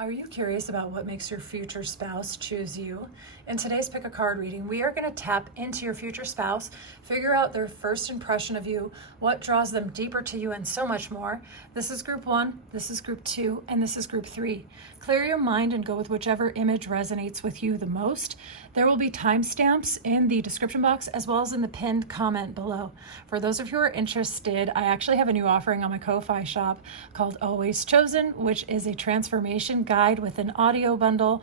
Are you curious about what makes your future spouse choose you? In today's Pick a Card reading, we are going to tap into your future spouse, figure out their first impression of you, what draws them deeper to you, and so much more. This is group 1, this is group 2, and this is group 3. Clear your mind and go with whichever image resonates with you the most. There will be timestamps in the description box as well as in the pinned comment below. For those of you who are interested, I actually have a new offering on my Ko-Fi shop called Always Chosen, which is a transformation guide with an audio bundle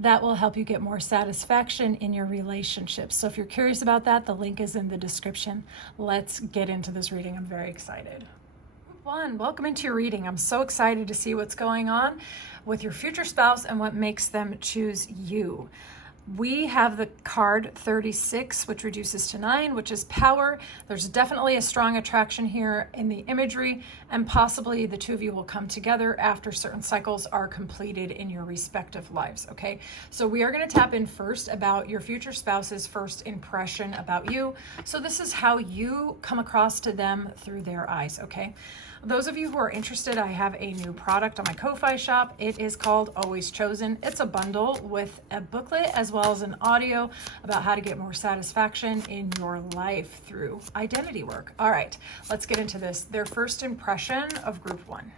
that will help you get more satisfaction in your relationships. So if you're curious about that, the link is in the description. Let's get into this reading. I'm very excited. Group 1, welcome into your reading. I'm so excited to see what's going on with your future spouse and what makes them choose you. We have the card 36, which reduces to 9, which is power. There's definitely a strong attraction here in the imagery, and possibly the two of you will come together after certain cycles are completed in your respective lives, okay? So we are going to tap in first about your future spouse's first impression about you. So this is how you come across to them through their eyes, okay? Those of you who are interested, I have a new product on my Ko-Fi shop. It is called Always Chosen. It's a bundle with a booklet as well as an audio about how to get more satisfaction in your life through identity work. All right, let's get into this. Their first impression of group 1.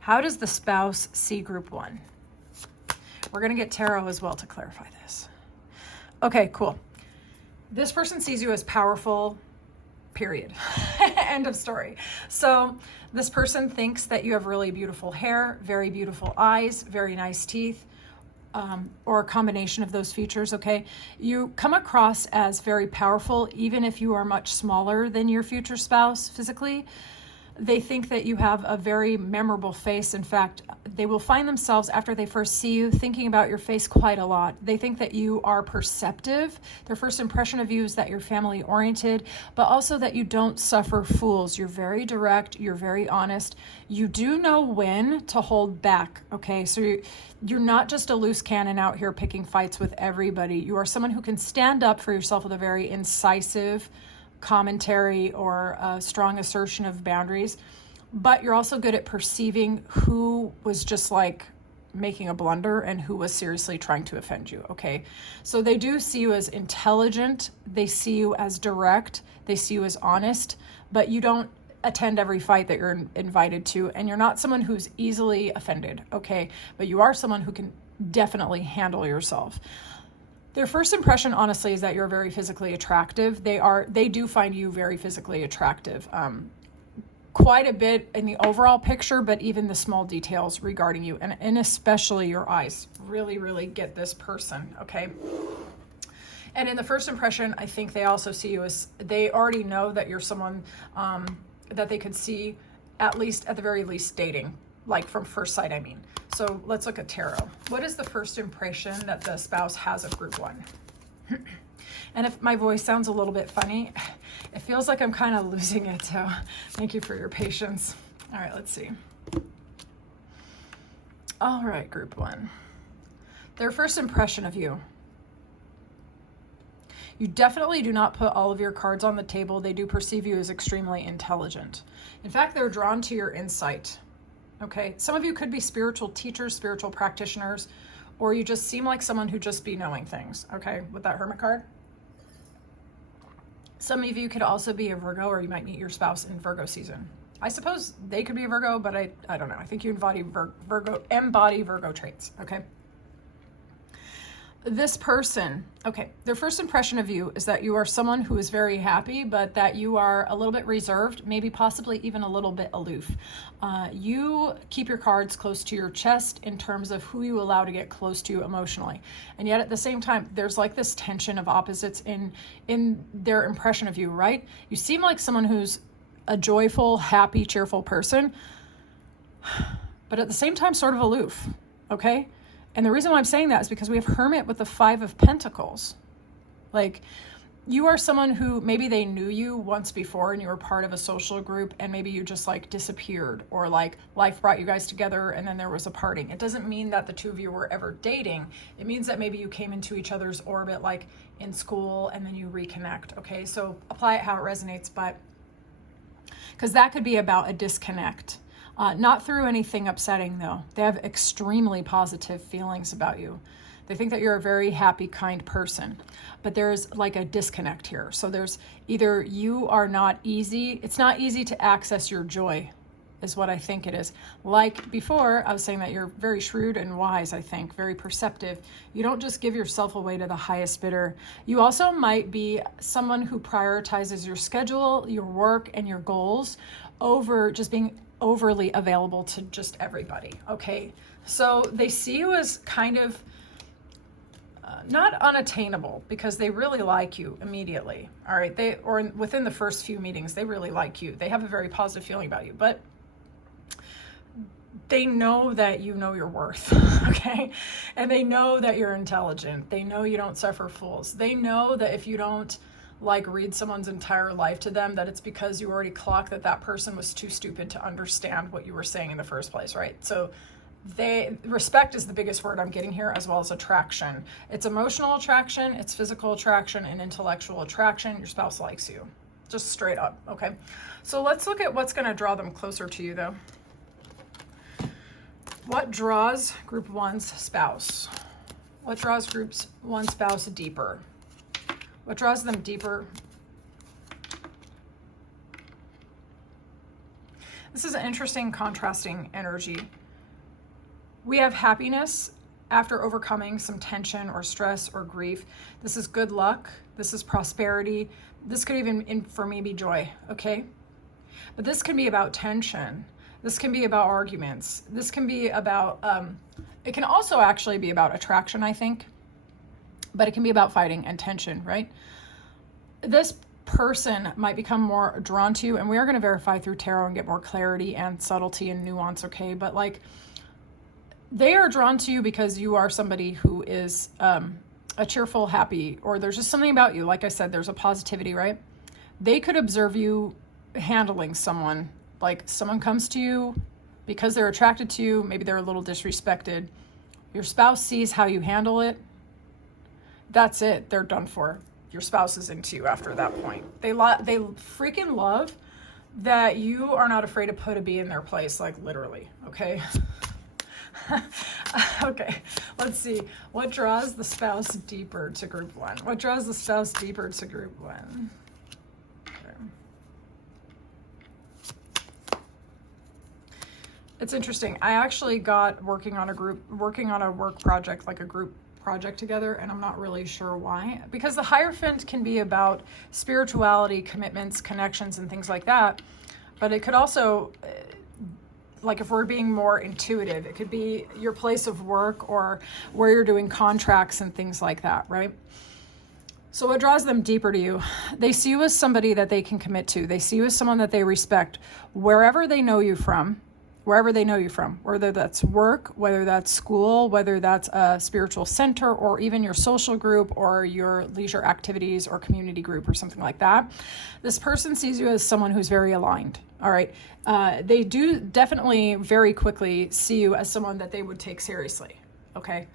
How does the spouse see group 1? We're going to get tarot as well to clarify this. Okay, cool. This person sees you as powerful, period. End of story. So this person thinks that you have really beautiful hair, very beautiful eyes, very nice teeth, or a combination of those features, okay? You come across as very powerful, even if you are much smaller than your future spouse physically. They think that you have a very memorable face. In fact, they will find themselves, after they first see you, thinking about your face quite a lot. They think that you are perceptive. Their first impression of you is that you're family oriented, but also that you don't suffer fools. You're very direct. You're very honest. You do know when to hold back, okay? So you're not just a loose cannon out here picking fights with everybody. You are someone who can stand up for yourself with a very incisive commentary or a strong assertion of boundaries, but you're also good at perceiving who was just like making a blunder and who was seriously trying to offend you, okay? So they do see you as intelligent, they see you as direct, they see you as honest, but you don't attend every fight that you're invited to, and you're not someone who's easily offended, okay? But you are someone who can definitely handle yourself. Their first impression, honestly, is that you're very physically attractive. They do find you very physically attractive. Quite a bit in the overall picture, but even the small details regarding you, and especially your eyes, really, really get this person, okay? And in the first impression, I think they also see you as, they already know that you're someone that they could see, at the very least, dating, like from first sight, I mean. So let's look at tarot. What is the first impression that the spouse has of group 1? And if my voice sounds a little bit funny, it feels like I'm kind of losing it. So thank you for your patience. All right, let's see. All right, group 1. Their first impression of you. You definitely do not put all of your cards on the table. They do perceive you as extremely intelligent. In fact, they're drawn to your insight. Okay, some of you could be spiritual teachers, spiritual practitioners, or you just seem like someone who just be knowing things, okay, with that Hermit card. Some of you could also be a Virgo, or you might meet your spouse in Virgo season. I suppose they could be a Virgo, but I don't know. I think you embody Virgo traits, okay? This person, okay, their first impression of you is that you are someone who is very happy, but that you are a little bit reserved, maybe possibly even a little bit aloof. You keep your cards close to your chest in terms of who you allow to get close to you emotionally. And yet at the same time, there's like this tension of opposites in their impression of you, right? You seem like someone who's a joyful, happy, cheerful person, but at the same time, sort of aloof, okay? And the reason why I'm saying that is because we have Hermit with the 5 of Pentacles. Like, you are someone who maybe they knew you once before and you were part of a social group and maybe you just like disappeared, or like life brought you guys together and then there was a parting. It doesn't mean that the two of you were ever dating. It means that maybe you came into each other's orbit like in school and then you reconnect, okay? So apply it how it resonates, but because that could be about a disconnect. Not through anything upsetting, though. They have extremely positive feelings about you. They think that you're a very happy, kind person. But there's like a disconnect here. So there's either you are not easy. It's not easy to access your joy, is what I think it is. Like before, I was saying that you're very shrewd and wise, I think, very perceptive. You don't just give yourself away to the highest bidder. You also might be someone who prioritizes your schedule, your work, and your goals over just being overly available to just everybody, okay? So they see you as kind of not unattainable, because they really like you immediately, all right? Within the first few meetings, they really like you. They have a very positive feeling about you, but they know that you know your worth, okay? And they know that you're intelligent. They know you don't suffer fools. They know that if you don't like read someone's entire life to them, that it's because you already clocked that that person was too stupid to understand what you were saying in the first place, right? So respect is the biggest word I'm getting here, as well as attraction. It's emotional attraction, it's physical attraction, and intellectual attraction. Your spouse likes you, just straight up, okay? So let's look at what's going to draw them closer to you, though. What draws group one's spouse? What draws group one spouse deeper? What draws them deeper? This is an interesting contrasting energy. We have happiness after overcoming some tension or stress or grief. This is good luck. This is prosperity. This could even, for me, be joy, okay? But this can be about tension. This can be about arguments. This can be about, it can also actually be about attraction, I think. But it can be about fighting and tension, right? This person might become more drawn to you, and we are going to verify through tarot and get more clarity and subtlety and nuance, okay? But like, they are drawn to you because you are somebody who is a cheerful, happy, or there's just something about you. Like I said, there's a positivity, right? They could observe you handling someone. Like someone comes to you because they're attracted to you. Maybe they're a little disrespected. Your spouse sees how you handle it. That's it. They're done for. Your spouse is into you after that point. They freaking love that you are not afraid to put a bee in their place, like literally, okay? Okay, let's see. What draws the spouse deeper to group one? What draws the spouse deeper to group one? Okay. It's interesting. I actually got working on a work project, like a group project together, and I'm not really sure why. Because the Hierophant can be about spirituality, commitments, connections, and things like that. But it could also, like if we're being more intuitive, it could be your place of work or where you're doing contracts and things like that, right? So what draws them deeper to you? They see you as somebody that they can commit to. They see you as someone that they respect wherever they know you from, whether that's work, whether that's school, whether that's a spiritual center, or even your social group or your leisure activities or community group or something like that. This person sees you as someone who's very aligned, all right? They do definitely very quickly see you as someone that they would take seriously, okay?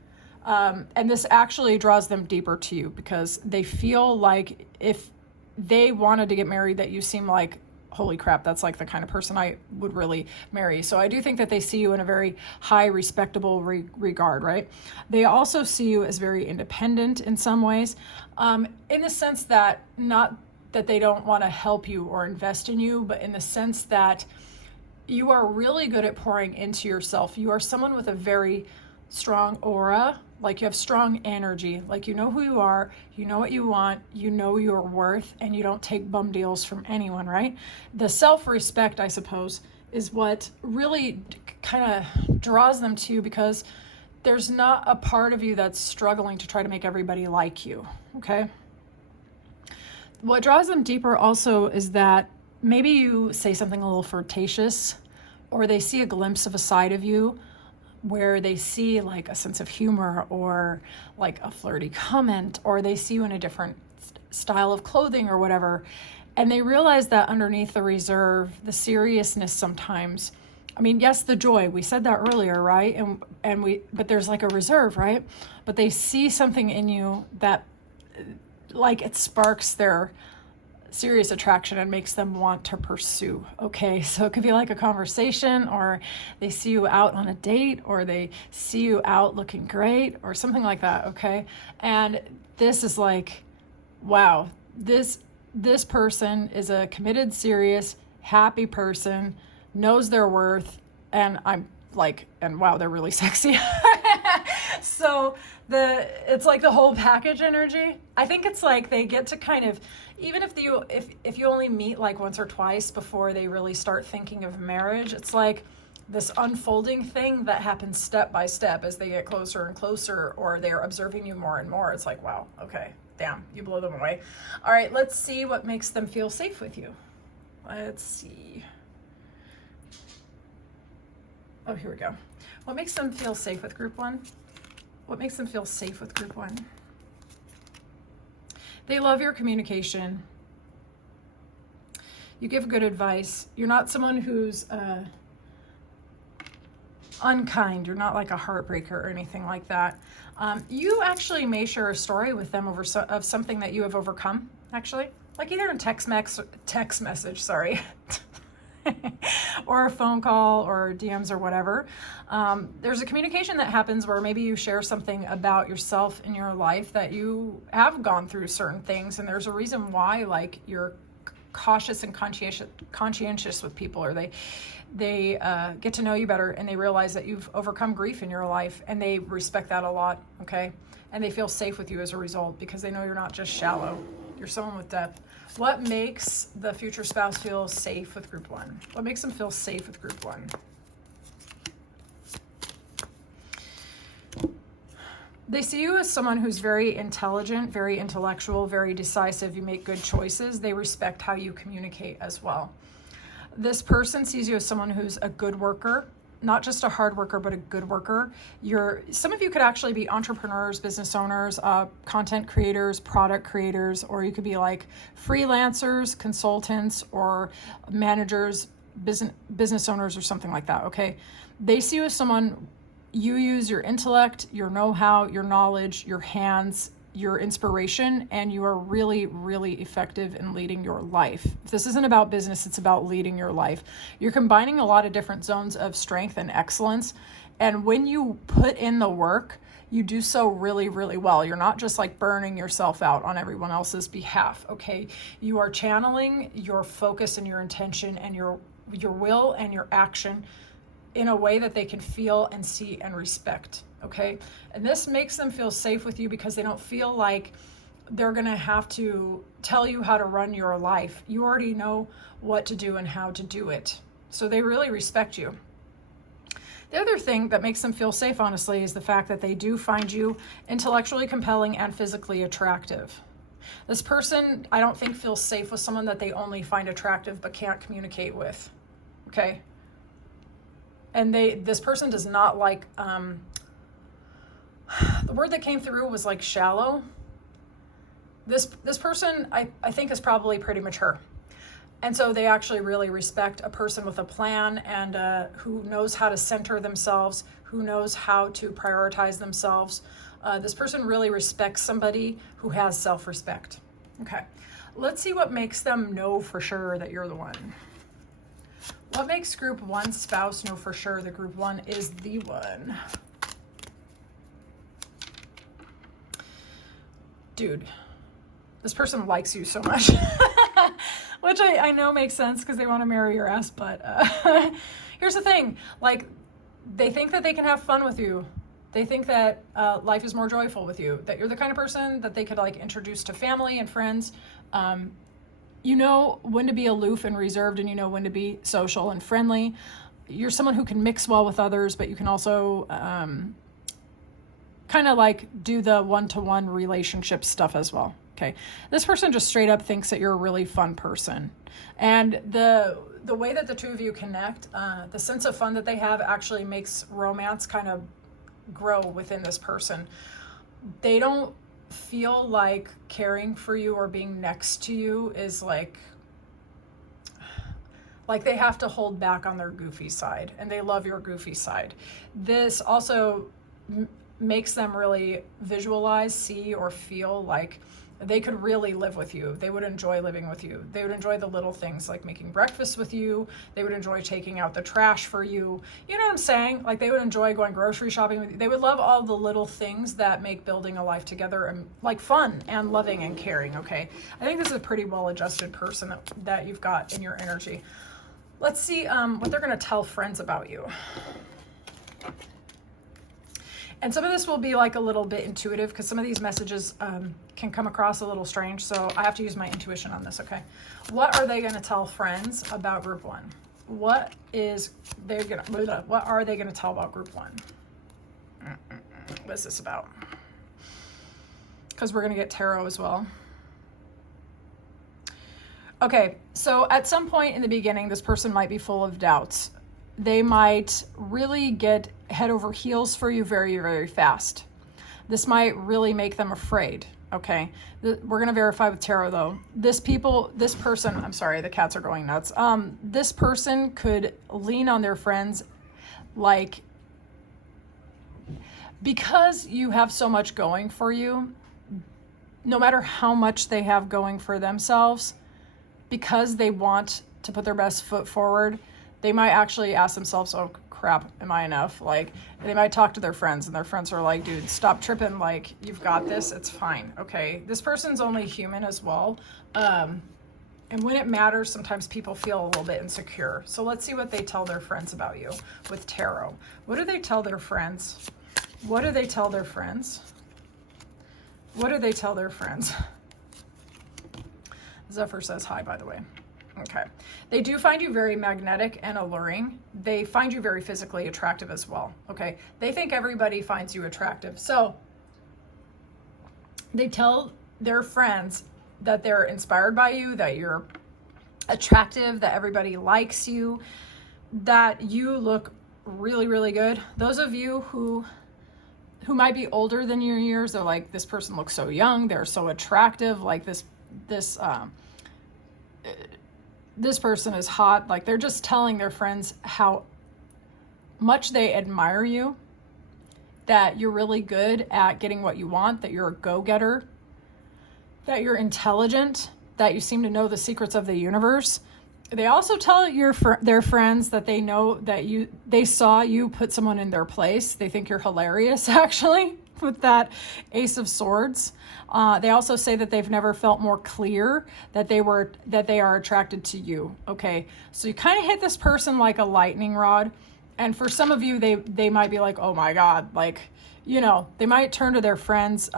And this actually draws them deeper to you because they feel like if they wanted to get married, that you seem like, holy crap, that's like the kind of person I would really marry. So I do think that they see you in a very high, respectable regard, right? They also see you as very independent in some ways, in the sense that not that they don't want to help you or invest in you, but in the sense that you are really good at pouring into yourself. You are someone with a very strong aura, like you have strong energy, like you know who you are, you know what you want, you know your worth, and you don't take bum deals from anyone, right? The self-respect, I suppose, is what really kind of draws them to you, because there's not a part of you that's struggling to try to make everybody like you, okay? What draws them deeper also is that maybe you say something a little flirtatious, or they see a glimpse of a side of you where they see like a sense of humor or like a flirty comment, or they see you in a different style of clothing or whatever. And they realize that underneath the reserve, the seriousness sometimes, I mean, yes, the joy, we said that earlier, right? But there's like a reserve, right? But they see something in you that like it sparks their serious attraction and makes them want to pursue. Okay, so it could be like a conversation, or they see you out on a date, or they see you out looking great, or something like that. Okay, and this is like, wow, this person is a committed, serious, happy person, knows their worth, and I'm like, and wow, they're really sexy. So it's like the whole package energy. I think it's like they get to kind of, even if you only meet like once or twice before they really start thinking of marriage, it's like this unfolding thing that happens step by step as they get closer and closer, or they're observing you more and more. It's like, wow, okay, damn, you blow them away. All right, let's see what makes them feel safe with you. Let's see. Oh, here we go. What makes them feel safe with group one? What makes them feel safe with group one? They love your communication. You give good advice. You're not someone who's unkind. You're not like a heartbreaker or anything like that. You actually may share a story with them of something that you have overcome, actually. Like either in text message, sorry. or a phone call or DMs or whatever. There's a communication that happens where maybe you share something about yourself in your life that you have gone through certain things, and there's a reason why, like, you're cautious and conscientious with people, or they get to know you better, and they realize that you've overcome grief in your life, and they respect that a lot, okay? And they feel safe with you as a result, because they know you're not just shallow. You're someone with depth. What makes the future spouse feel safe with group one? What makes them feel safe with group one? They see you as someone who's very intelligent, very intellectual, very decisive. You make good choices. They respect how you communicate as well. This person sees you as someone who's a good worker, not just a hard worker, but a good worker. Some of you could actually be entrepreneurs, business owners, content creators, product creators, or you could be like freelancers, consultants, or managers, business owners, or something like that, okay? They see you as someone, you use your intellect, your know-how, your knowledge, your hands, your inspiration, and you are really, really effective in leading your life. If this isn't about business, it's about leading your life. You're combining a lot of different zones of strength and excellence, and when you put in the work, you do so really, really well. You're not just like burning yourself out on everyone else's behalf, okay? You are channeling your focus and your intention and your will and your action in a way that they can feel and see and respect, okay? And this makes them feel safe with you because they don't feel like they're gonna have to tell you how to run your life. You already know what to do and how to do it. So they really respect you. The other thing that makes them feel safe, honestly, is the fact that they do find you intellectually compelling and physically attractive. This person, I don't think, feels safe with someone that they only find attractive but can't communicate with, okay? And this person does not like, the word that came through was like shallow. This person, I think, is probably pretty mature. And so they actually really respect a person with a plan and who knows how to center themselves, who knows how to prioritize themselves. This person really respects somebody who has self-respect. Okay, let's see what makes them know for sure that you're the one. What makes group one spouse know for sure that group one is the one? Dude, this person likes you so much. Which I know makes sense because they want to marry your ass, but here's the thing. Like, they think that they can have fun with you. They think that life is more joyful with you, that you're the kind of person that they could like introduce to family and friends. You know when to be aloof and reserved, and you know when to be social and friendly. You're someone who can mix well with others, but you can also kind of like do the one-to-one relationship stuff as well. Okay, this person just straight up thinks that you're a really fun person, and the way that the two of you connect, the sense of fun that they have actually makes romance kind of grow within this person. They don't feel like caring for you or being next to you is like they have to hold back on their goofy side, and they love your goofy side. This also makes them really visualize, see, or feel like They could really live with you. They would enjoy living with you. They would enjoy the little things like making breakfast with you. They would enjoy taking out the trash for you. You know what I'm saying? Like they would enjoy going grocery shopping with you. They would love all the little things that make building a life together and like fun and loving and caring, okay? I think this is a pretty well-adjusted person that you've got in your energy. Let's see what they're going to tell friends about you. And some of this will be like a little bit intuitive because some of these messages can come across a little strange. So I have to use my intuition on this, okay? What are they going to tell friends about group one? What are they going to tell about group one? What is this about? Because we're going to get tarot as well. Okay, so at some point in the beginning, this person might be full of doubts. They might really get head over heels for you very, very fast. This might really make them afraid, okay? We're going to verify with tarot, though. This person, I'm sorry, the cats are going nuts. This person could lean on their friends like, because you have so much going for you, no matter how much they have going for themselves, because they want to put their best foot forward, they might actually ask themselves, oh crap, am I enough? Like they might talk to their friends and their friends are like, dude, stop tripping. Like you've got this. It's fine. Okay. This person's only human as well. And when it matters, sometimes people feel a little bit insecure. So let's see what they tell their friends about you with tarot. What do they tell their friends? What do they tell their friends? What do they tell their friends? Zephyr says hi, by the way. Okay. They do find you very magnetic and alluring. They find you very physically attractive as well. Okay. They think everybody finds you attractive. So they tell their friends that they're inspired by you, that you're attractive, that everybody likes you, that you look really, really good. Those of you who might be older than your years, they're like, this person looks so young. They're so attractive. Like this person is hot. Like they're just telling their friends how much they admire you, that you're really good at getting what you want, that you're a go-getter, that you're intelligent, that you seem to know the secrets of the universe. They also tell their friends that they know that they saw you put someone in their place. They think you're hilarious, actually, with that Ace of Swords. They also say that they've never felt more clear that they are attracted to you. Okay, so you kind of hit this person like a lightning rod, and for some of you, they might be like, oh my God, like, you know, they might turn to their friends,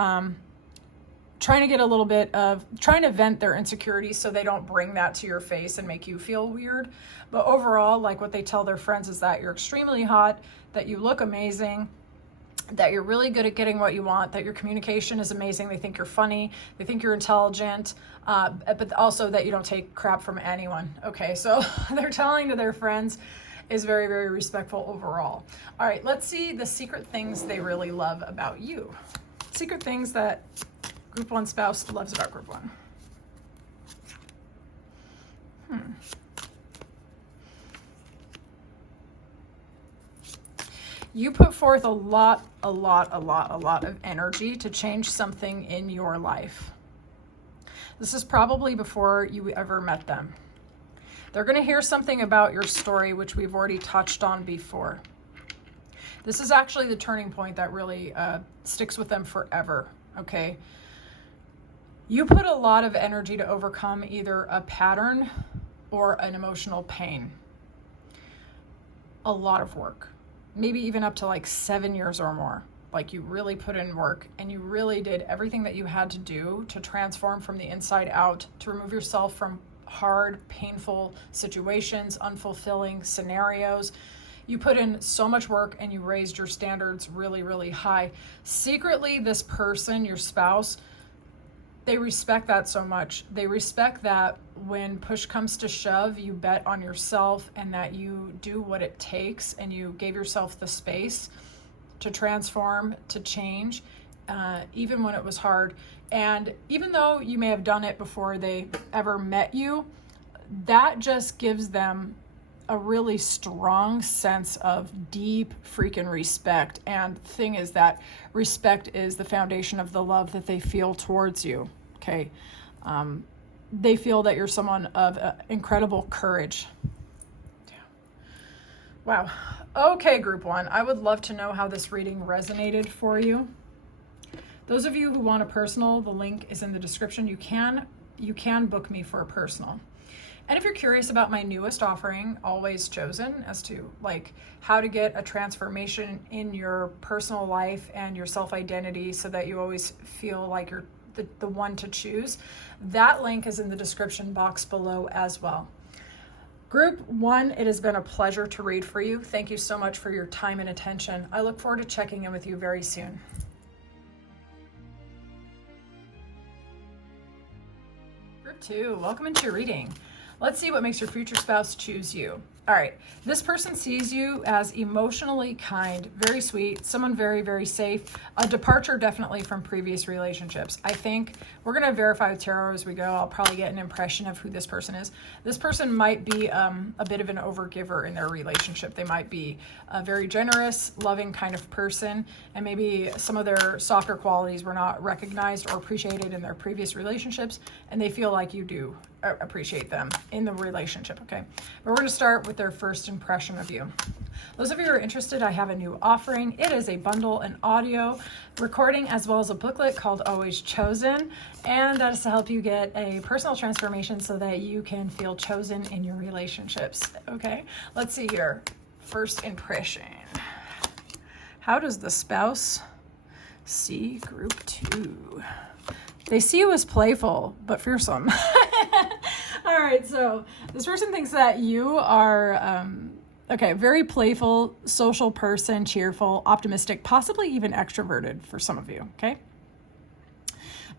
trying to vent their insecurities so they don't bring that to your face and make you feel weird. But overall, like what they tell their friends is that you're extremely hot, that you look amazing, that you're really good at getting what you want, that your communication is amazing. They think you're funny. They think you're intelligent, but also that you don't take crap from anyone. Okay, so they're telling to their friends is very, very respectful overall. All right, let's see the secret things they really love about you. Secret things that Group 1 spouse loves about Group 1. You put forth a lot of energy to change something in your life. This is probably before you ever met them. They're going to hear something about your story, which we've already touched on before. This is actually the turning point that really sticks with them forever, okay? You put a lot of energy to overcome either a pattern or an emotional pain. A lot of work. Maybe even up to like 7 years or more. Like you really put in work and you really did everything that you had to do to transform from the inside out, to remove yourself from hard, painful situations, unfulfilling scenarios. You put in so much work and you raised your standards really, really high. Secretly, this person, your spouse, they respect that so much. They respect that when push comes to shove, you bet on yourself and that you do what it takes and you gave yourself the space to transform, to change, even when it was hard. And even though you may have done it before they ever met you, that just gives them a really strong sense of deep freaking respect. And the thing is that respect is the foundation of the love that they feel towards you. okay? They feel that you're someone of incredible courage. Wow. Okay, group one, I would love to know how this reading resonated for you. Those of you who want a personal, the link is in the description. You can book me for a personal. And if you're curious about my newest offering, Always Chosen, as to like how to get a transformation in your personal life and your self-identity so that you always feel like you're the one to choose, that link is in the description box below as well. Group one, it has been a pleasure to read for you. Thank you so much for your time and attention. I look forward to checking in with you very soon. Group two, welcome into your reading. Let's see what makes your future spouse choose you. All right, this person sees you as emotionally kind, very sweet, someone very, very safe, a departure definitely from previous relationships. I think we're going to verify with tarot as we go. I'll probably get an impression of who this person is. This person might be a bit of an overgiver in their relationship. They might be a very generous, loving kind of person, and maybe some of their softer qualities were not recognized or appreciated in their previous relationships, and they feel like you do appreciate them in the relationship, okay? But we're going to start with their first impression of you. Those of you who are interested, I have a new offering. It is a bundle, an audio recording, as well as a booklet called Always Chosen, and that is to help you get a personal transformation so that you can feel chosen in your relationships, okay? Let's see here. First impression. How does the spouse see group two? They see you as playful, but fearsome. All right, so this person thinks that you are, very playful, social person, cheerful, optimistic, possibly even extroverted for some of you, okay?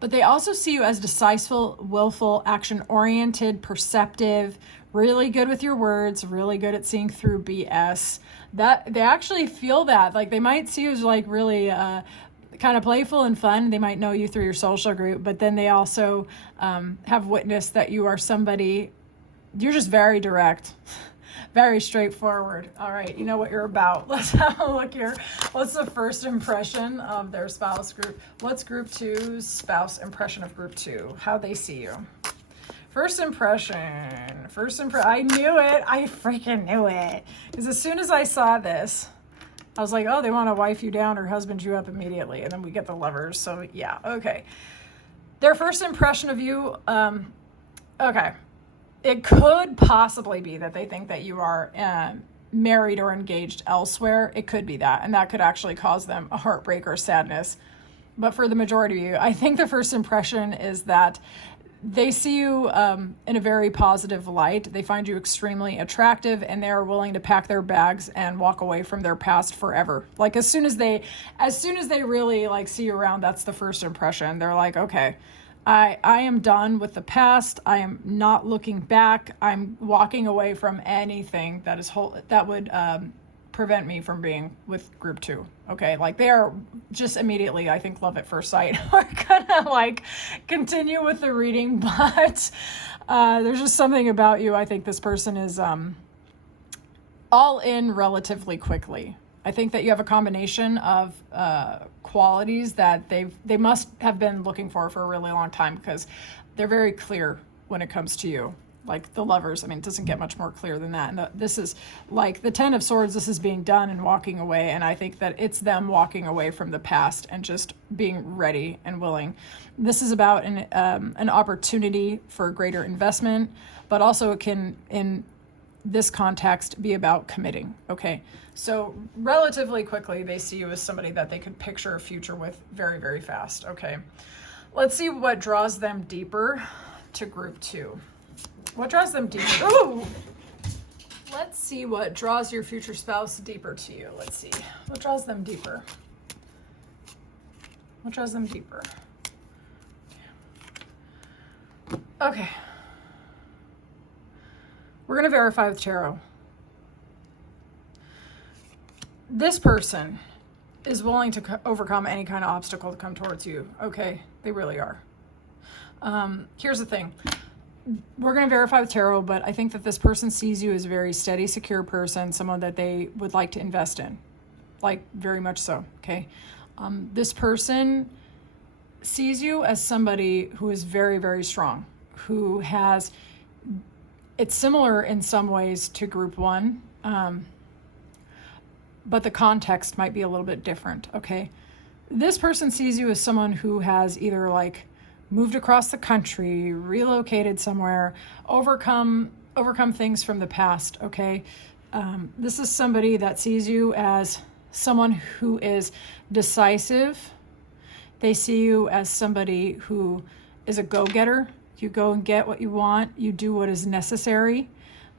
But they also see you as decisive, willful, action-oriented, perceptive, really good with your words, really good at seeing through BS. That they actually feel that. Like, they might see you as like really kind of playful and fun. They might know you through your social group, but then they also have witnessed that you are somebody, you're just very direct, very straightforward. All right, you know what you're about. Let's have a look here. What's the first impression of their spouse group? What's group two's spouse impression of group two? How they see you. First impression. I knew it. I freaking knew it. Because as soon as I saw this, I was like, oh, they want to wife you down or husband you up immediately. And then we get the Lovers. So yeah, okay. Their first impression of you, okay. It could possibly be that they think that you are married or engaged elsewhere. It could be that. And that could actually cause them a heartbreak or sadness. But for the majority of you, I think the first impression is that they see you in a very positive light. They find you extremely attractive, and they are willing to pack their bags and walk away from their past forever. Like as soon as they really like see you around, that's the first impression. They're like, okay, I am done with the past. I am not looking back. I'm walking away from anything that would prevent me from being with group two. Okay, like they are just immediately, I think, love at first sight. We're gonna like continue with the reading, but there's just something about you. I think this person is all in relatively quickly. I think that you have a combination of qualities that they must have been looking for a really long time, because they're very clear when it comes to you. Like the Lovers, I mean, it doesn't get much more clear than that. And this is like the Ten of Swords, this is being done and walking away. And I think that it's them walking away from the past and just being ready and willing. This is about an opportunity for greater investment, but also it can, in this context, be about committing. Okay, so relatively quickly, they see you as somebody that they could picture a future with very, very fast. Okay, let's see what draws them deeper to group two. What draws them deeper? Ooh! Let's see what draws your future spouse deeper to you. Let's see. What draws them deeper? What draws them deeper? Okay. We're going to verify with tarot. This person is willing to overcome any kind of obstacle to come towards you. Okay, they really are. Here's the thing. We're going to verify with tarot, but I think that this person sees you as a very steady, secure person, someone that they would like to invest in, like very much so, okay? This person sees you as somebody who is very, very strong, who has, it's similar in some ways to group one, but the context might be a little bit different, okay? This person sees you as someone who has either like moved across the country, relocated somewhere, overcome things from the past, okay? This is somebody that sees you as someone who is decisive. They see you as somebody who is a go-getter. You go and get what you want. You do what is necessary.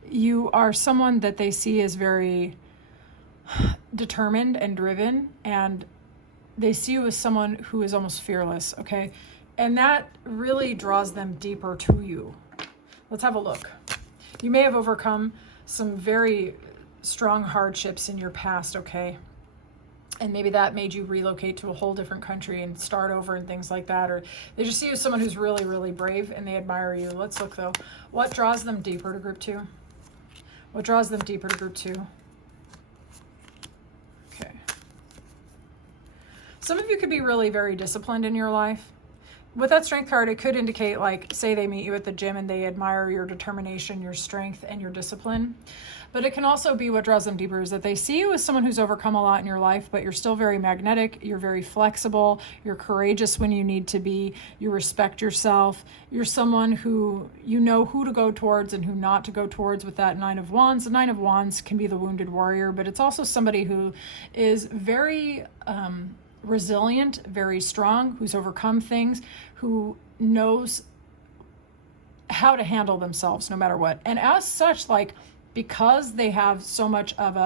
You are someone that they see as very determined and driven, and they see you as someone who is almost fearless, okay? And that really draws them deeper to you. Let's have a look. You may have overcome some very strong hardships in your past, okay? And maybe that made you relocate to a whole different country and start over and things like that. Or they just see you as someone who's really, really brave and they admire you. Let's look though. What draws them deeper to group two? What draws them deeper to group two? Okay. Some of you could be really very disciplined in your life. With that strength card, it could indicate, like, say they meet you at the gym and they admire your determination, your strength, and your discipline. But it can also be what draws them deeper is that they see you as someone who's overcome a lot in your life, but you're still very magnetic, you're very flexible, you're courageous when you need to be, you respect yourself, you're someone who you know who to go towards and who not to go towards with that Nine of Wands. The Nine of Wands can be the wounded warrior, but it's also somebody who is very resilient, very strong, who's overcome things, who knows how to handle themselves no matter what. And as such, like, because they have so much of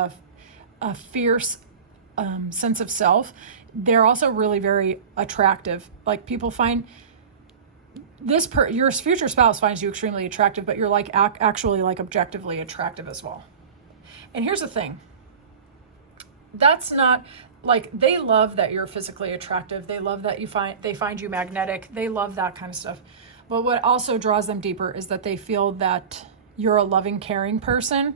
a fierce sense of self, they're also really very attractive. Like, people find your future spouse finds you extremely attractive, but you're like actually like objectively attractive as well. And here's the thing. That's not like, they love that you're physically attractive. They love that they find you magnetic. They love that kind of stuff. But what also draws them deeper is that they feel that you're a loving, caring person.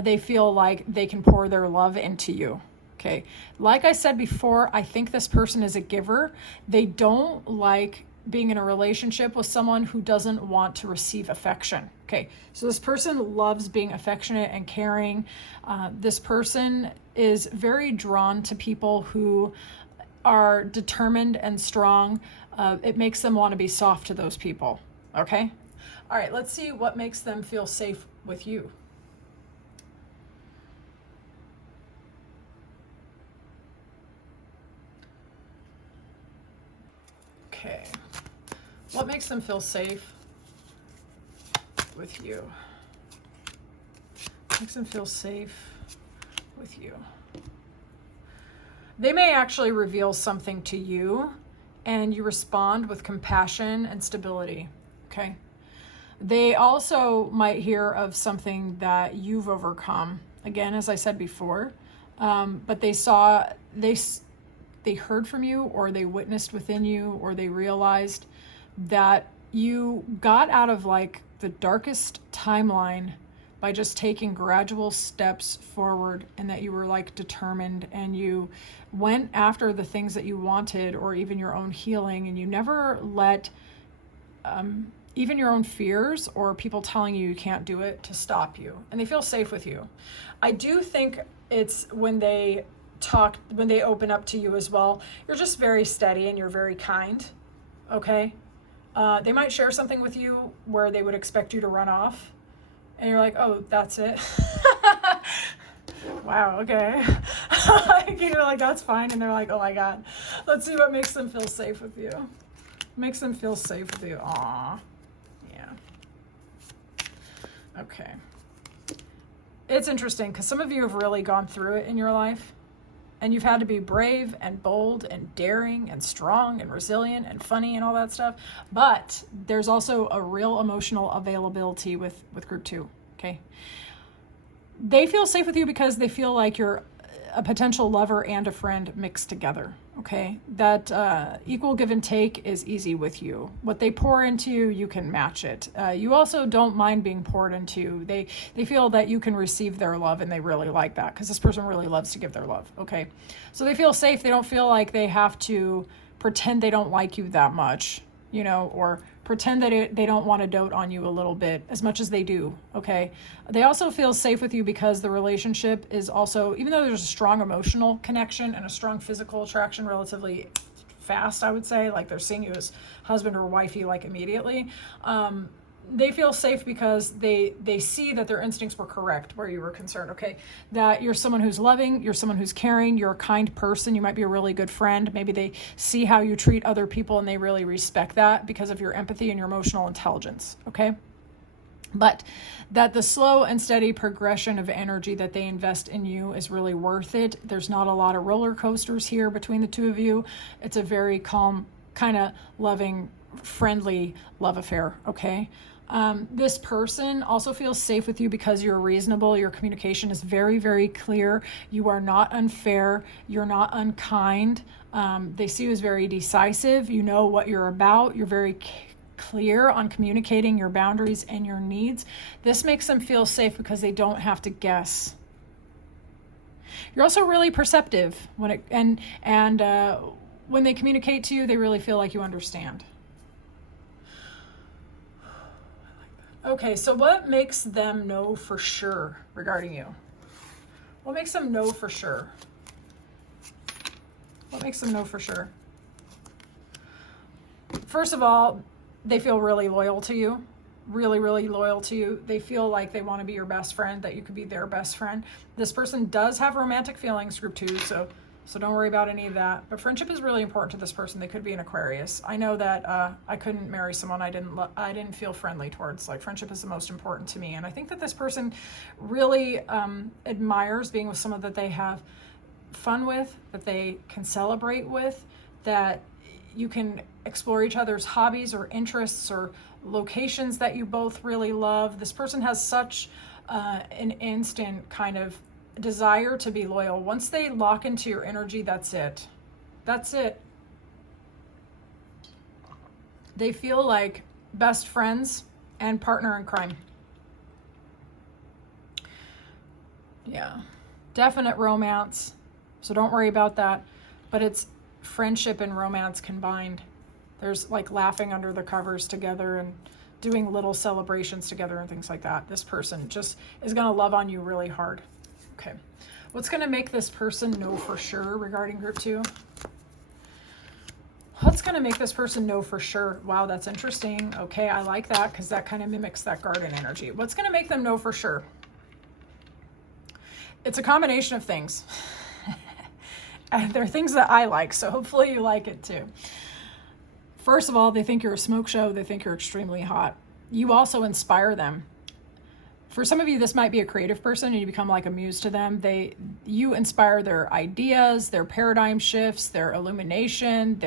They feel like they can pour their love into you. Okay. Like I said before, I think this person is a giver. They don't like being in a relationship with someone who doesn't want to receive affection. Okay. So this person loves being affectionate and caring. This person is very drawn to people who are determined and strong. It makes them want to be soft to those people. Okay. All right, let's see what makes them feel safe with you. Okay. What makes them feel safe with you? Makes them feel safe with you. They may actually reveal something to you and you respond with compassion and stability. Okay. They also might hear of something that you've overcome. Again, as I said before, but they heard from you, or they witnessed within you, or they realized that you got out of like the darkest timeline by just taking gradual steps forward, and that you were like determined and you went after the things that you wanted, or even your own healing, and you never let even your own fears or people telling you can't do it to stop you. And they feel safe with you. I do think it's when they open up to you as well, you're just very steady and you're very kind. Okay. They might share something with you where they would expect you to run off, and you're like, oh, that's it. Wow. Okay. You're like, that's fine. And they're like, oh my God, let's see what makes them feel safe with you. Makes them feel safe with you. Aw. Okay. It's interesting because some of you have really gone through it in your life, and you've had to be brave and bold and daring and strong and resilient and funny and all that stuff. But there's also a real emotional availability with group two. Okay. They feel safe with you because they feel like you're a potential lover and a friend mixed together. Okay, that equal give and take is easy with you. What they pour into you, you can match it. You also don't mind being poured into. They feel that you can receive their love, and they really like that because this person really loves to give their love. Okay, so they feel safe. They don't feel like they have to pretend they don't like you that much, or pretend that they don't want to dote on you a little bit as much as they do. Okay, they also feel safe with you because the relationship is also, even though there's a strong emotional connection and a strong physical attraction relatively fast, I would say, like they're seeing you as husband or wifey like immediately, they feel safe because they see that their instincts were correct where you were concerned. Okay, that you're someone who's loving, you're someone who's caring, you're a kind person, you might be a really good friend. Maybe they see how you treat other people and they really respect that because of your empathy and your emotional intelligence. Okay, but that the slow and steady progression of energy that they invest in you is really worth it. There's not a lot of roller coasters here between the two of you. It's a very calm, kind of loving, friendly love affair. Okay. This person also feels safe with you because you're reasonable. Your communication is very, very clear. You are not unfair. You're not unkind. They see you as very decisive. You know what you're about. You're very clear on communicating your boundaries and your needs. This makes them feel safe because they don't have to guess. You're also really perceptive when when they communicate to you, they really feel like you understand. Okay, so what makes them know for sure regarding you? What makes them know for sure? What makes them know for sure? First of all, they feel really loyal to you. Really, really loyal to you. They feel like they want to be your best friend, that you could be their best friend. This person does have romantic feelings, group 2, so don't worry about any of that. But friendship is really important to this person. They could be an Aquarius. I know that I couldn't marry someone I didn't feel friendly towards. Like, friendship is the most important to me. And I think that this person really admires being with someone that they have fun with, that they can celebrate with, that you can explore each other's hobbies or interests or locations that you both really love. This person has such an instant kind of desire to be loyal. Once they lock into your energy, that's it. That's it. They feel like best friends and partner in crime. Yeah. Definite romance. So don't worry about that. But it's friendship and romance combined. There's like laughing under the covers together and doing little celebrations together and things like that. This person just is going to love on you really hard. Okay, what's going to make this person know for sure regarding group 2? What's going to make this person know for sure? Wow, that's interesting. Okay, I like that because that kind of mimics that garden energy. What's going to make them know for sure? It's a combination of things. And they're things that I like, so hopefully you like it too. First of all, they think you're a smoke show. They think you're extremely hot. You also inspire them. For some of you, this might be a creative person and you become like a muse to them. You inspire their ideas, their paradigm shifts, their illumination,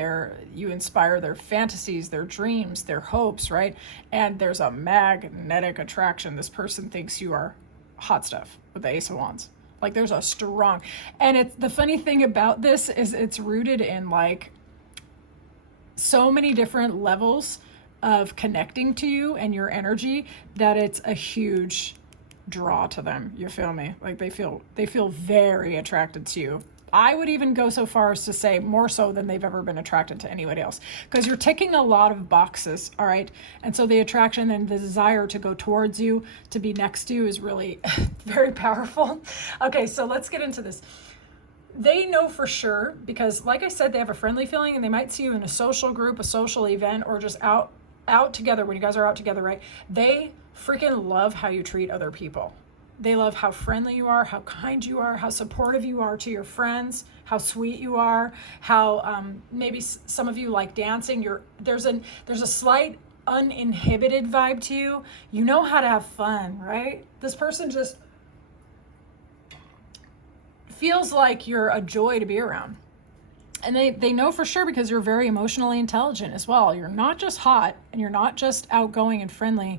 you inspire their fantasies, their dreams, their hopes, right? And there's a magnetic attraction. This person thinks you are hot stuff with the Ace of Wands. Like, there's a strong, and the funny thing about this is it's rooted in like so many different levels of connecting to you and your energy that it's a huge draw to them. You feel me? Like, they feel very attracted to you. I would even go so far as to say more so than they've ever been attracted to anybody else, because you're ticking a lot of boxes. All right. And so the attraction and the desire to go towards you, to be next to you, is really very powerful. Okay. So let's get into this. They know for sure because, like I said, they have a friendly feeling and they might see you in a social group, a social event, or just out together when you guys are out together, right? They freaking love how you treat other people. They love how friendly you are, how kind you are, how supportive you are to your friends, how sweet you are, how maybe some of you like dancing. There's a slight uninhibited vibe to you. You know how to have fun, right? This person just feels like you're a joy to be around. And they know for sure because you're very emotionally intelligent as well. You're not just hot and you're not just outgoing and friendly.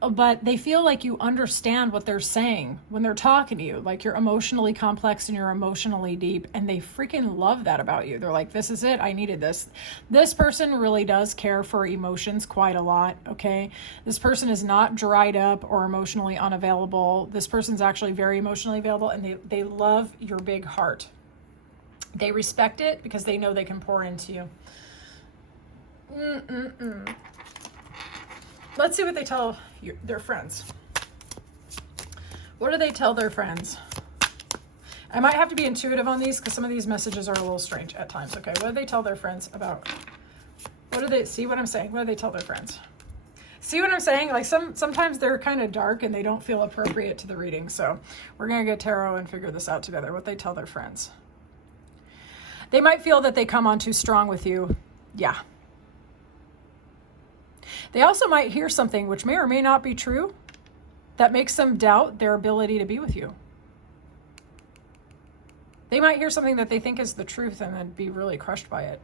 but they feel like you understand what they're saying when they're talking to you. Like you're emotionally complex and you're emotionally deep, and they freaking love that about you. They're like, this is it. I needed this. This person really does care for emotions quite a lot, okay? This person is not dried up or emotionally unavailable. This person's actually very emotionally available, and they love your big heart. They respect it because they know they can pour into you. Let's see what they tell their friends. What do they tell their friends? I might have to be intuitive on these because some of these messages are a little strange at times. Okay, what do they tell their friends about? What do they, see what I'm saying? What do they tell their friends? See what I'm saying? Like sometimes they're kind of dark and they don't feel appropriate to the reading. So we're going to get tarot and figure this out together. What they tell their friends. They might feel that they come on too strong with you. Yeah. They also might hear something which may or may not be true that makes them doubt their ability to be with you. They might hear something that they think is the truth and then be really crushed by it.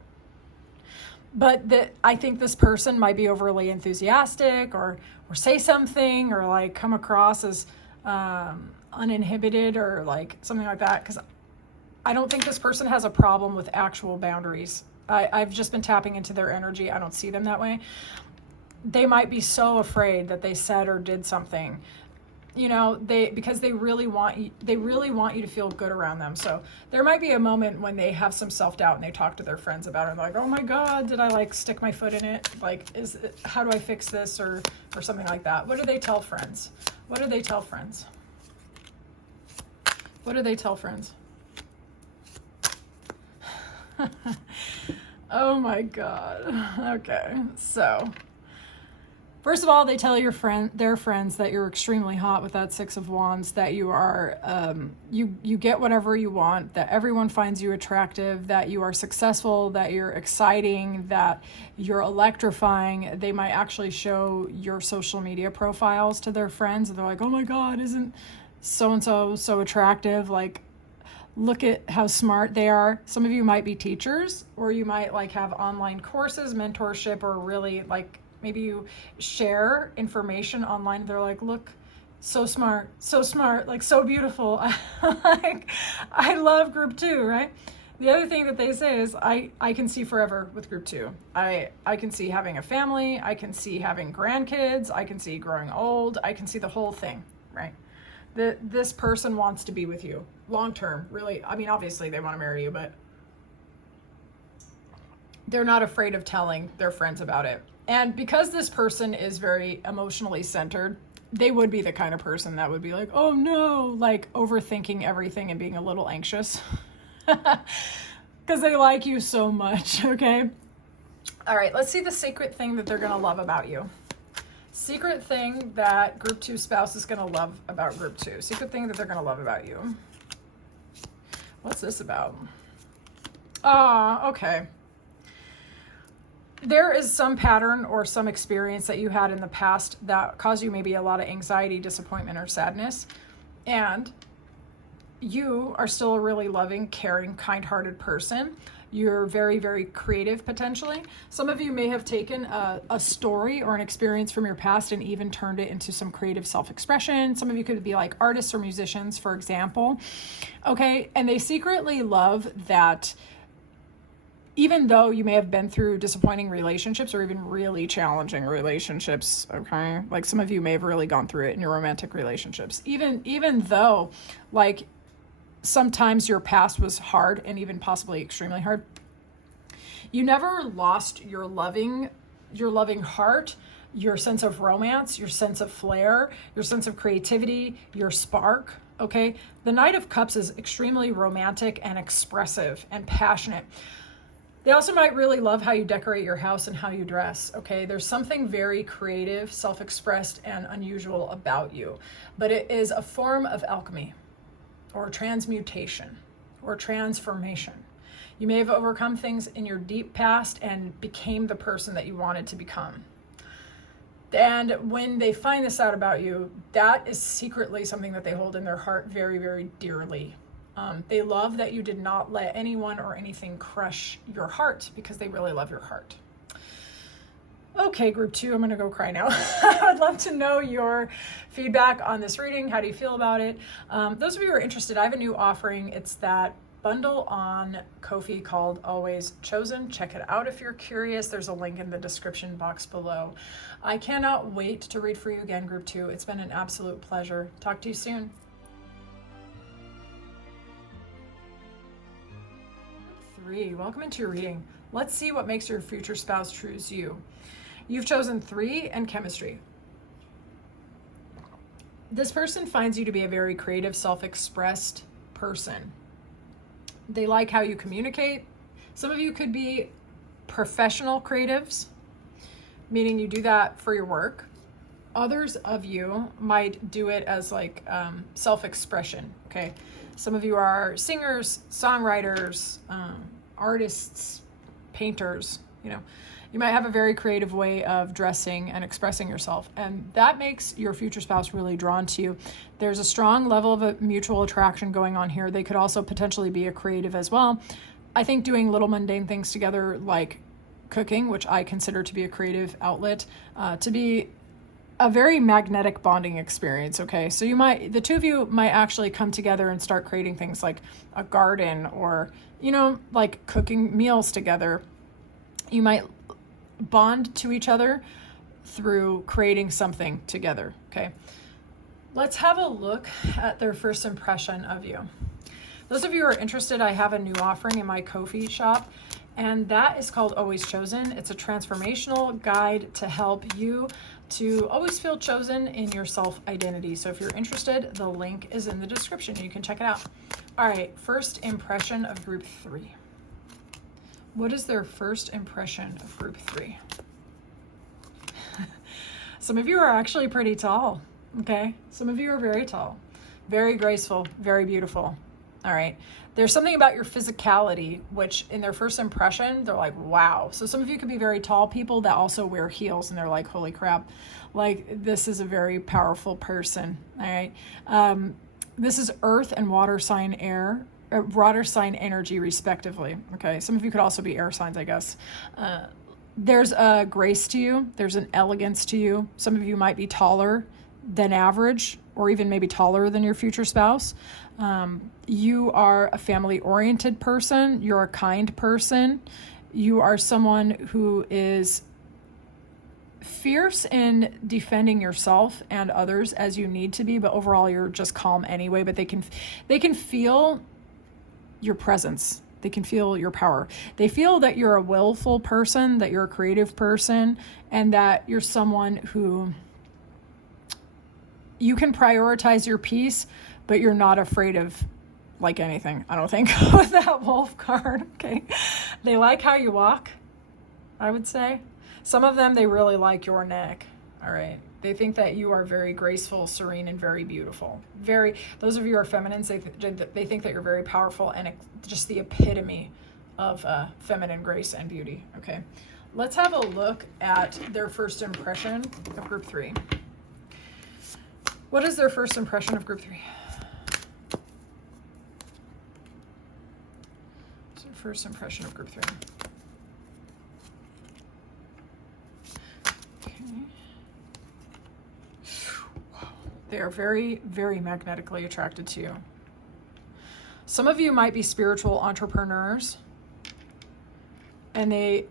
But I think this person might be overly enthusiastic or say something or like come across as uninhibited or like something like that, because I don't think this person has a problem with actual boundaries. I've just been tapping into their energy. I don't see them that way. They might be so afraid that they said or did something, you know, because they really want you to feel good around them. So there might be a moment when they have some self-doubt and they talk to their friends about it. And they're like, oh my God, did I like stick my foot in it? Like, how do I fix this or something like that? What do they tell friends? What do they tell friends? What do they tell friends? Oh my God. Okay. So first of all, they tell their friends that you're extremely hot with that Six of Wands, that you are, you get whatever you want, that everyone finds you attractive, that you are successful, that you're exciting, that you're electrifying. They might actually show your social media profiles to their friends, and they're like, oh my God, isn't so-and-so so attractive? Like, look at how smart they are. Some of you might be teachers, or you might like have online courses, mentorship, or really like, maybe you share information online. They're like, look, so smart, like so beautiful. Like, I love group 2, right? The other thing that they say is I can see forever with group 2. I can see having a family. I can see having grandkids. I can see growing old. I can see the whole thing, right? This person wants to be with you long term, really. I mean, obviously they want to marry you, but they're not afraid of telling their friends about it. And because this person is very emotionally centered, they would be the kind of person that would be like, oh no, like overthinking everything and being a little anxious because they like you so much, okay? All right, let's see the secret thing that they're going to love about you. Secret thing that group 2 spouse is going to love about group 2. Secret thing that they're going to love about you. What's this about? Okay. There is some pattern or some experience that you had in the past that caused you maybe a lot of anxiety, disappointment, or sadness. And you are still a really loving, caring, kind-hearted person. You're very, very creative, potentially. Some of you may have taken a story or an experience from your past and even turned it into some creative self-expression. Some of you could be like artists or musicians, for example. Okay, and they secretly love that even though you may have been through disappointing relationships or even really challenging relationships, okay? Like some of you may have really gone through it in your romantic relationships. Even though, like, sometimes your past was hard and even possibly extremely hard, you never lost your loving heart, your sense of romance, your sense of flair, your sense of creativity, your spark, okay? The Knight of Cups is extremely romantic and expressive and passionate. They also might really love how you decorate your house and how you dress, okay? There's something very creative, self-expressed, and unusual about you, but it is a form of alchemy or transmutation or transformation. You may have overcome things in your deep past and became the person that you wanted to become. And when they find this out about you, that is secretly something that they hold in their heart very, very dearly. They love that you did not let anyone or anything crush your heart because they really love your heart. Okay, group 2, I'm going to go cry now. I'd love to know your feedback on this reading. How do you feel about it? Those of you who are interested, I have a new offering. It's that bundle on Ko-fi called Always Chosen. Check it out if you're curious. There's a link in the description box below. I cannot wait to read for you again, group 2. It's been an absolute pleasure. Talk to you soon. Group 3, welcome into your reading. Let's see what makes your future spouse choose you. You've chosen 3 and chemistry. This person finds you to be a very creative, self-expressed person. They like how you communicate. Some of you could be professional creatives, meaning you do that for your work. Others of you might do it as like self-expression, okay? Some of you are singers, songwriters, artists, painters, you know. You might have a very creative way of dressing and expressing yourself, and that makes your future spouse really drawn to you. There's a strong level of a mutual attraction going on here. They could also potentially be a creative as well. I think doing little mundane things together like cooking, which I consider to be a creative outlet, to be a very magnetic bonding experience, okay? So the two of you might actually come together and start creating things like a garden or, you know, like cooking meals together. You might bond to each other through creating something together, okay? Let's have a look at their first impression of you. Those of you who are interested, I have a new offering in my Ko-fi shop, and that is called Always Chosen. It's a transformational guide to help you to always feel chosen in your self-identity. So if you're interested, the link is in the description. You can check it out. All right, first impression of group 3. What is their first impression of group 3? Some of you are actually pretty tall, okay? Some of you are very tall, very graceful, very beautiful. All right. There's something about your physicality, which in their first impression, they're like, wow. So some of you could be very tall people that also wear heels, and they're like, holy crap, like this is a very powerful person. All right. This is earth and water sign energy respectively. Okay. Some of you could also be air signs, I guess. There's a grace to you. There's an elegance to you. Some of you might be taller than average, or even maybe taller than your future spouse. You are a family-oriented person. You're a kind person. You are someone who is fierce in defending yourself and others as you need to be, but overall you're just calm anyway. But they can feel your presence. They can feel your power. They feel that you're a willful person, that you're a creative person, and that you're someone who you can prioritize your peace, but you're not afraid of like anything, I don't think, with that wolf card. Okay. They like how you walk, I would say. Some of them, they really like your neck. All right. They think that you are very graceful, serene, and very beautiful. Those of you who are feminines, they think that you're very powerful and just the epitome of feminine grace and beauty. Okay. Let's have a look at their first impression of group 3. What is their first impression of group 3? What's their first impression of group 3? Okay. They are very, very magnetically attracted to you. Some of you might be spiritual entrepreneurs, and they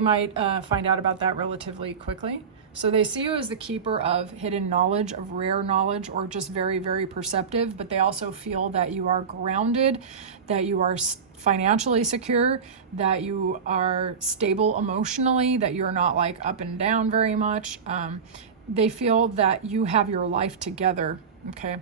might find out about that relatively quickly. So they see you as the keeper of hidden knowledge, of rare knowledge, or just very, very perceptive, but they also feel that you are grounded, that you are financially secure, that you are stable emotionally, that you're not like up and down very much. They feel that you have your life together, okay?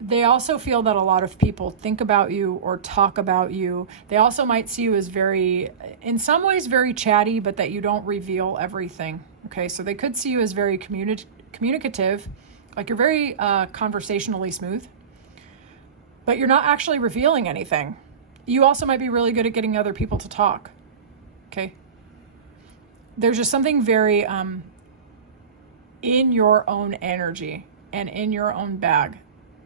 They also feel that a lot of people think about you or talk about you. They also might see you as very, in some ways, very chatty, but that you don't reveal everything. Okay, so they could see you as very communicative, like you're very conversationally smooth, but you're not actually revealing anything. You also might be really good at getting other people to talk. Okay, there's just something very in your own energy and in your own bag.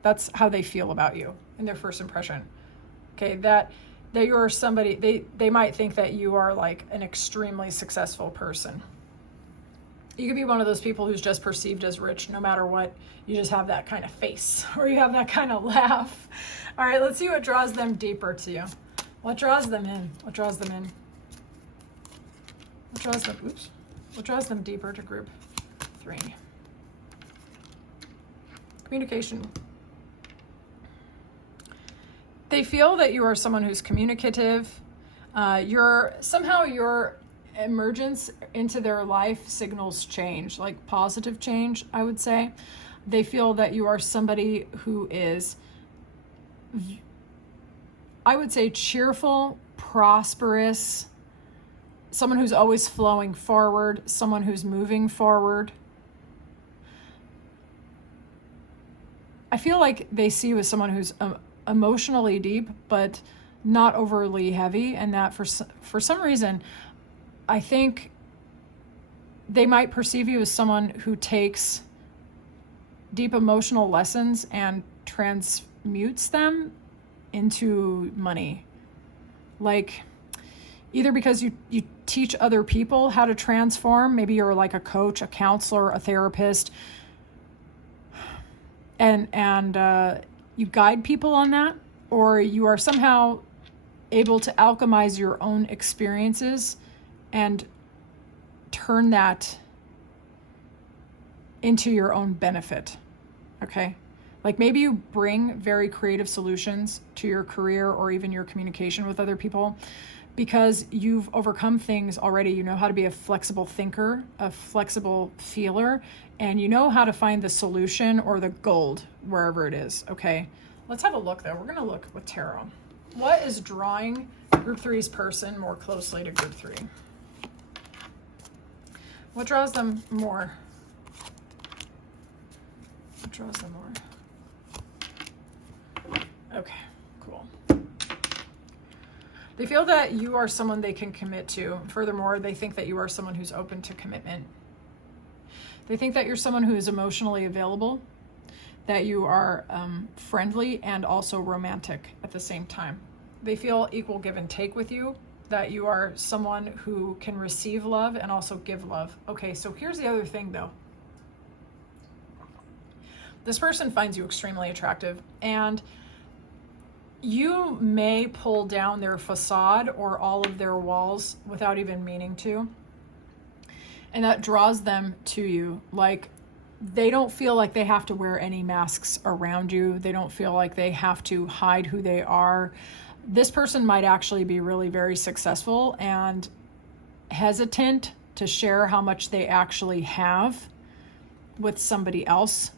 That's how they feel about you in their first impression. Okay, that you're somebody, they might think that you are like an extremely successful person. You could be one of those people who's just perceived as rich no matter what. You just have that kind of face, or you have that kind of laugh. All right, let's see what draws them deeper to you. What draws them in? What draws them in? What draws them, oops. What draws them deeper to group 3? Communication. They feel that you are someone who's communicative. Your emergence into their life signals change, like positive change, I would say. They feel that you are somebody who is, I would say, cheerful, prosperous, someone who's always flowing forward, someone who's moving forward. I feel like they see you as someone who's emotionally deep, but not overly heavy, and that for some reason, I think they might perceive you as someone who takes deep emotional lessons and transmutes them into money. Like, either because you teach other people how to transform, maybe you're like a coach, a counselor, a therapist, and you guide people on that, or you are somehow able to alchemize your own experiences and turn that into your own benefit, okay? Like maybe you bring very creative solutions to your career or even your communication with other people because you've overcome things already. You know how to be a flexible thinker, a flexible feeler, and you know how to find the solution or the gold wherever it is, okay? Let's have a look though. We're gonna look with tarot. What is drawing group 3's person more closely to group 3? What draws them more? What draws them more? Okay, cool. They feel that you are someone they can commit to. Furthermore, they think that you are someone who's open to commitment. They think that you're someone who is emotionally available, that you are friendly and also romantic at the same time. They feel equal give and take with you, that you are someone who can receive love and also give love. Okay, so here's the other thing though. This person finds you extremely attractive, and you may pull down their facade or all of their walls without even meaning to. And that draws them to you. Like, they don't feel like they have to wear any masks around you. They don't feel like they have to hide who they are. This person might actually be really very successful and hesitant to share how much they actually have with somebody else.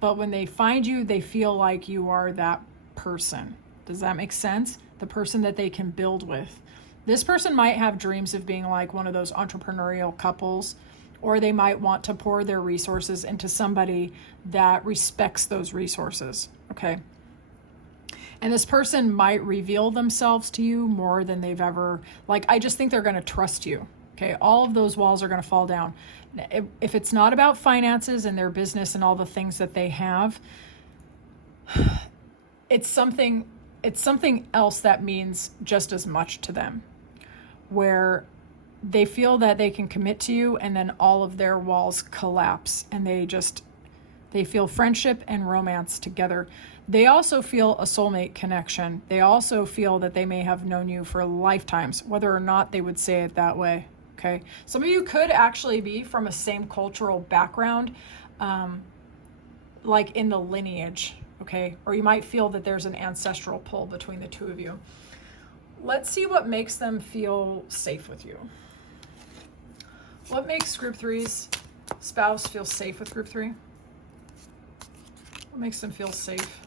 But when they find you, they feel like you are that person. Does that make sense? The person that they can build with. This person might have dreams of being like one of those entrepreneurial couples, or they might want to pour their resources into somebody that respects those resources, okay? And this person might reveal themselves to you more than they've ever, like, I just think they're gonna trust you, okay? All of those walls are gonna fall down. If it's not about finances and their business and all the things that they have, it's something else that means just as much to them, where they feel that they can commit to you and then all of their walls collapse and they feel friendship and romance together. They also feel a soulmate connection. They also feel that they may have known you for lifetimes, whether or not they would say it that way, okay? Some of you could actually be from a same cultural background, like in the lineage, okay? Or you might feel that there's an ancestral pull between the two of you. Let's see what makes them feel safe with you. What makes group 3's spouse feel safe with group 3? What makes them feel safe?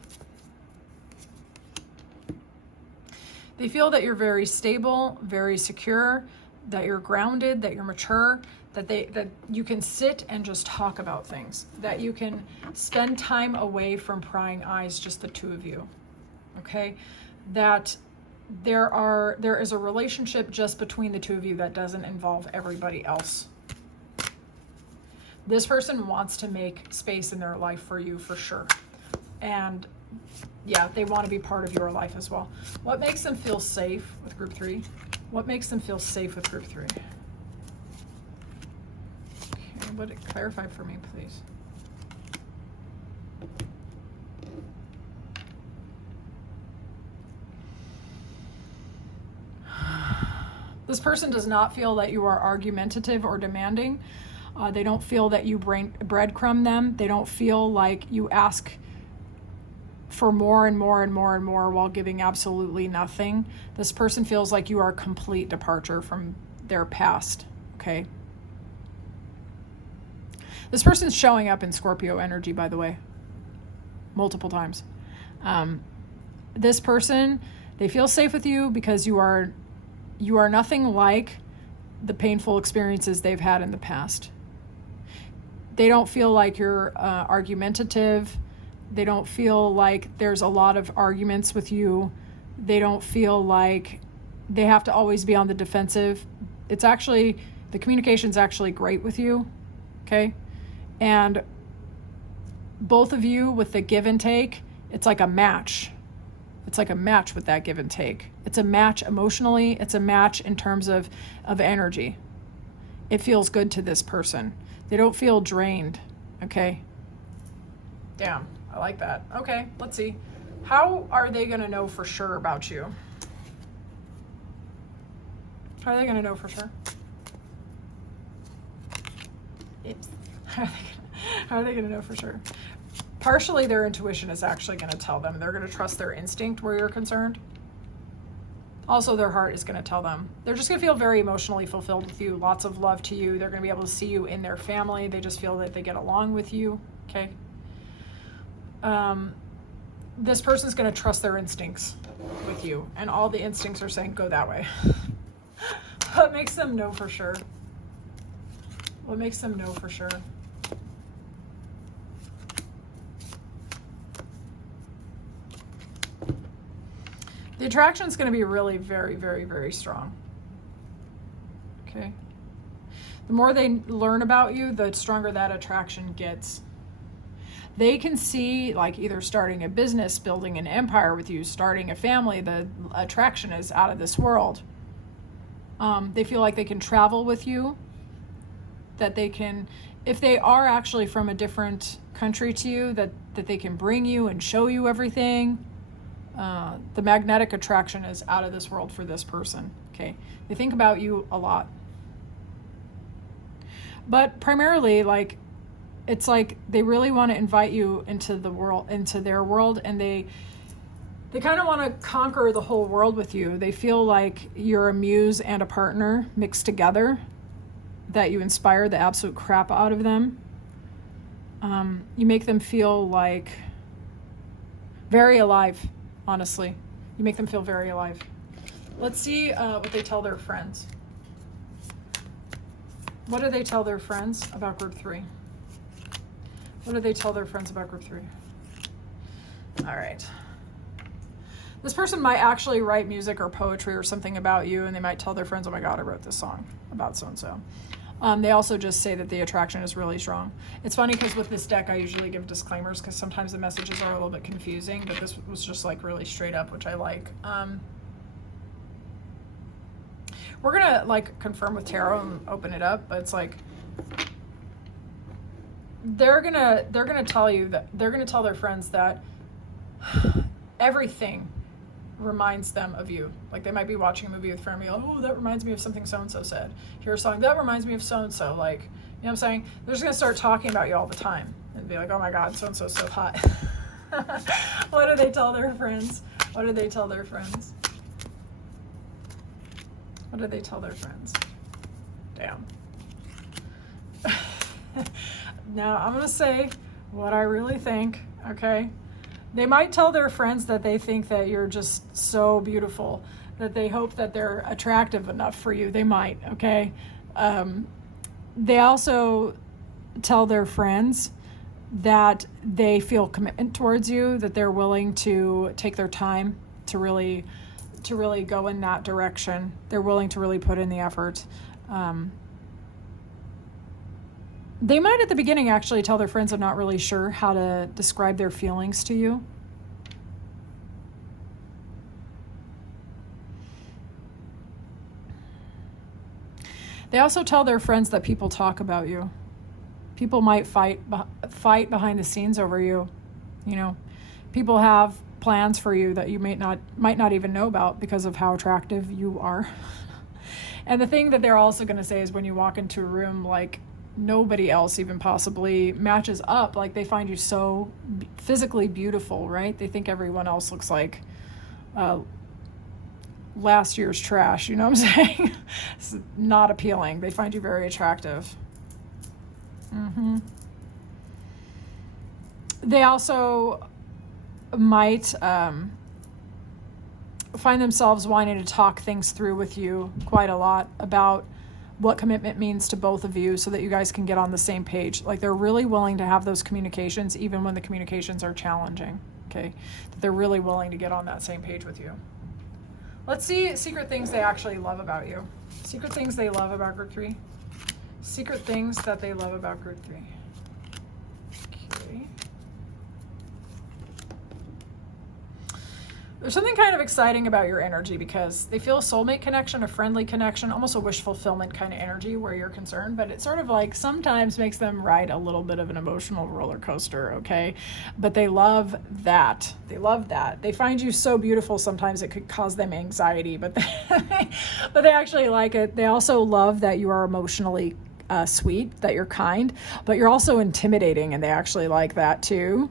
They feel that you're very stable, very secure, that you're grounded, that you're mature, that you can sit and just talk about things, that you can spend time away from prying eyes, just the two of you, okay? That there is a relationship just between the two of you that doesn't involve everybody else. This person wants to make space in their life for you for sure. And yeah, they want to be part of your life as well. What makes them feel safe with group 3? What makes them feel safe with group 3? Okay. What clarify for me, please? This person does not feel that you are argumentative or demanding. They don't feel that you breadcrumb them. They don't feel like you ask for more and more and more and more while giving absolutely nothing. This person feels like you are a complete departure from their past, okay? This person's showing up in Scorpio energy, by the way, multiple times. This person, they feel safe with you because you are nothing like the painful experiences they've had in the past. They don't feel like you're argumentative. They don't feel like there's a lot of arguments with you. They don't feel like they have to always be on the defensive. It's actually, the communication's actually great with you, okay? And both of you with the give and take, it's like a match. It's like a match with that give and take. It's a match emotionally. It's a match in terms of energy. It feels good to this person. They don't feel drained, okay? Damn, I like that. Okay, let's see. How are they going to know for sure about you? How are they going to know for sure? Oops. How are they going to know for sure? Partially, their intuition is actually going to tell them. They're going to trust their instinct where you're concerned. Also, their heart is going to tell them. They're just going to feel very emotionally fulfilled with you. Lots of love to you. They're going to be able to see you in their family. They just feel that they get along with you. Okay. This person's going to trust their instincts with you. And all the instincts are saying, go that way. What makes them know for sure? What makes them know for sure? The attraction is going to be really very, very, very strong. Okay. The more they learn about you, the stronger that attraction gets. They can see like either starting a business, building an empire with you, starting a family. The attraction is out of this world. They feel like they can travel with you, that they can, if they are actually from a different country to you, that they can bring you and show you everything. The magnetic attraction is out of this world for this person. Okay. They think about you a lot. But primarily, like, it's like they really want to invite you into the world, into their world, and they kind of want to conquer the whole world with you. They feel like you're a muse and a partner mixed together, that you inspire the absolute crap out of them. You make them feel like very alive. Honestly, you make them feel very alive. Let's see what they tell their friends. What do they tell their friends about group 3? What do they tell their friends about group 3? All right. This person might actually write music or poetry or something about you, and they might tell their friends, oh my God, I wrote this song about so-and-so. They also just say that the attraction is really strong. It's funny because with this deck, I usually give disclaimers because sometimes the messages are a little bit confusing, but this was just like really straight up, which I like. We're going to like confirm with tarot and open it up, but it's like, they're going to tell you that they're going to tell their friends that everything reminds them of you. Like they might be watching a movie with a friend and be like, oh, that reminds me of something so-and-so said. Hear a song, that reminds me of so-and-so. Like, you know what I'm saying? They're just going to start talking about you all the time and be like, oh my God, so-and-so's so hot. What do they tell their friends? What do they tell their friends? What do they tell their friends? Damn. Now I'm going to say what I really think, okay? They might tell their friends that they think that you're just so beautiful, that they hope that they're attractive enough for you. They might, okay? They also tell their friends that they feel commitment towards you, that they're willing to take their time to really go in that direction. They're willing to really put in the effort. They might at the beginning actually tell their friends I'm not really sure how to describe their feelings to you. They also tell their friends that people talk about you. People might fight behind the scenes over you. You know, people have plans for you that you might not even know about because of how attractive you are. And the thing that they're also going to say is when you walk into a room, like nobody else even possibly matches up. Like they find you so physically beautiful, right? They think everyone else looks like last year's trash. You know what I'm saying? It's not appealing. They find you very attractive. They also might find themselves wanting to talk things through with you quite a lot about what commitment means to both of you so that you guys can get on the same page. Like they're really willing to have those communications even when the communications are challenging, okay? They're really willing to get on that same page with you. Let's see secret things they actually love about you. Secret things they love about group 3. Secret things that they love about group 3. Okay. There's something kind of exciting about your energy because they feel a soulmate connection, a friendly connection, almost a wish fulfillment kind of energy where you're concerned, but it sort of like sometimes makes them ride a little bit of an emotional roller coaster, okay? But they love that. They love that. They find you so beautiful sometimes it could cause them anxiety, but they actually like it. They also love that you are emotionally sweet, that you're kind, but you're also intimidating, and they actually like that too.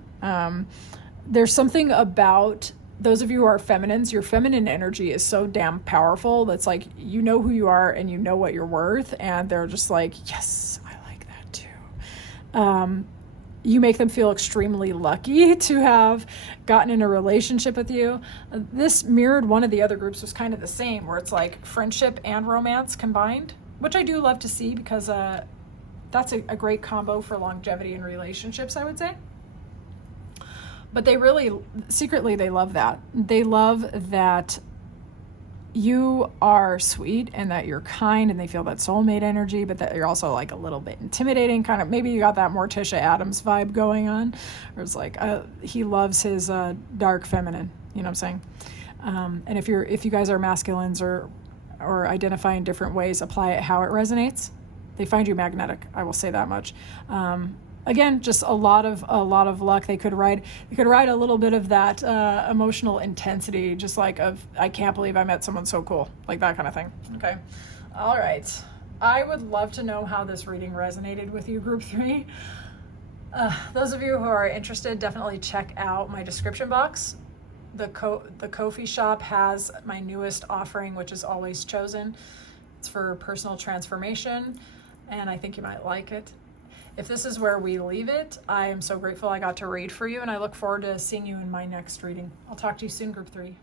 There's something about those of you who are feminines, your feminine energy is so damn powerful. That's like, you know who you are and you know what you're worth. And they're just like, yes, I like that too. You make them feel extremely lucky to have gotten in a relationship with you. This mirrored one of the other groups, was kind of the same, where it's like friendship and romance combined, which I do love to see because that's a great combo for longevity in relationships, I would say. But they really, secretly, they love that. They love that you are sweet and that you're kind, and they feel that soulmate energy, but that you're also like a little bit intimidating, kind of, maybe you got that Morticia Addams vibe going on, or it's like he loves his dark feminine, you know what I'm saying? And if you guys are masculines or identify in different ways, apply it how it resonates. They find you magnetic, I will say that much. Again, just a lot of luck. They could ride a little bit of that emotional intensity, just like I can't believe I met someone so cool, like that kind of thing. Okay, all right. I would love to know how this reading resonated with you, group 3. Those of you who are interested, definitely check out my description box. The Ko-fi shop has my newest offering, which is Always Chosen. It's for personal transformation, and I think you might like it. If this is where we leave it, I am so grateful I got to read for you, and I look forward to seeing you in my next reading. I'll talk to you soon, group 3.